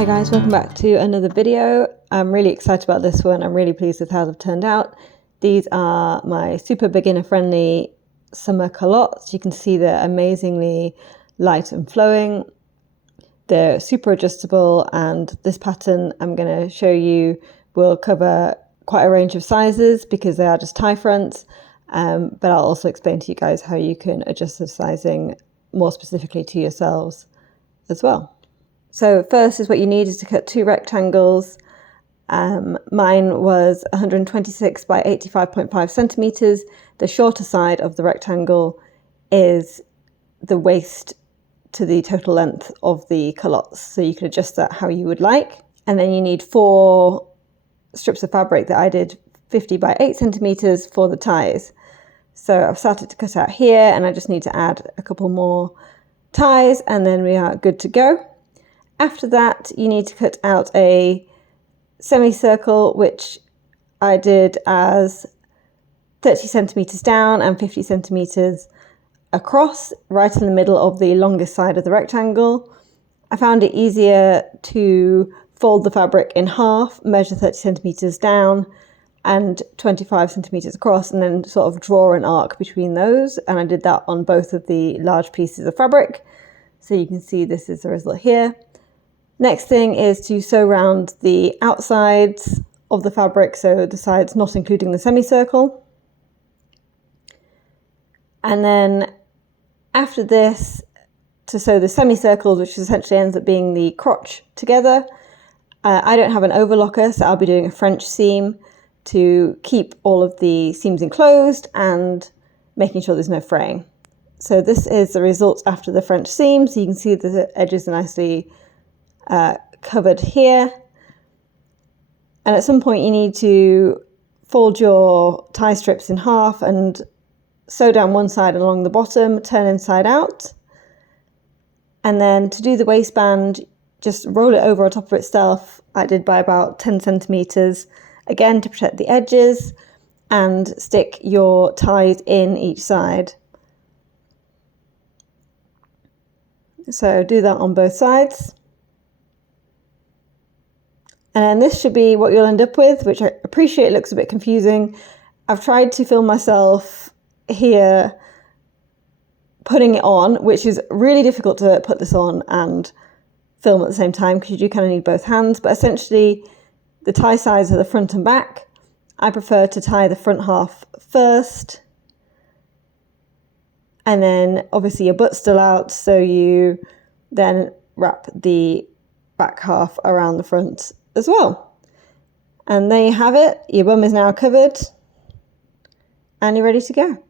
Hi guys, welcome back to another video. I'm really excited about this one. I'm really pleased with how they've turned out. These are my super beginner friendly summer culottes. You can see they're amazingly light and flowing. They're super adjustable, and this pattern I'm going to show you will cover quite a range of sizes because they are just tie fronts, but I'll also explain to you guys how you can adjust the sizing more specifically to yourselves as well. So first is what you need is to cut two rectangles. Mine was 126 by 85.5 centimeters. The shorter side of the rectangle is the waist to the total length of the culottes. So you can adjust that how you would like. And then you need 4 strips of fabric that I did 50 by 8 centimeters for the ties. So I've started to cut out here, and I just need to add a couple more ties, and then we are good to go. After that, you need to cut out a semicircle, which I did as 30 centimeters down and 50 centimeters across, right in the middle of the longest side of the rectangle. I found it easier to fold the fabric in half, measure 30 centimeters down and 25 centimeters across, and then sort of draw an arc between those. And I did that on both of the large pieces of fabric. So you can see this is the result here. Next thing is to sew around the outsides of the fabric, so the sides not including the semicircle. And then after this, to sew the semicircles, which essentially ends up being the crotch together. I don't have an overlocker, so I'll be doing a French seam to keep all of the seams enclosed and making sure there's no fraying. So this is the result after the French seam. So you can see the edges are nicely covered here. And at some point you need to fold your tie strips in half and sew down one side along the bottom, turn inside out. And then to do the waistband, just roll it over on top of itself. I did by about 10 centimeters, again to protect the edges, and stick your ties in each side. So do that on both sides. And this should be what you'll end up with, which I appreciate looks a bit confusing. I've tried to film myself here putting it on, which is really difficult to put this on and film at the same time because you do kind of need both hands. But essentially the tie sides are the front and back. I prefer to tie the front half first, and then obviously your butt's still out, so you then wrap the back half around the front as well. And there you have it. Your bum is now covered and you're ready to go.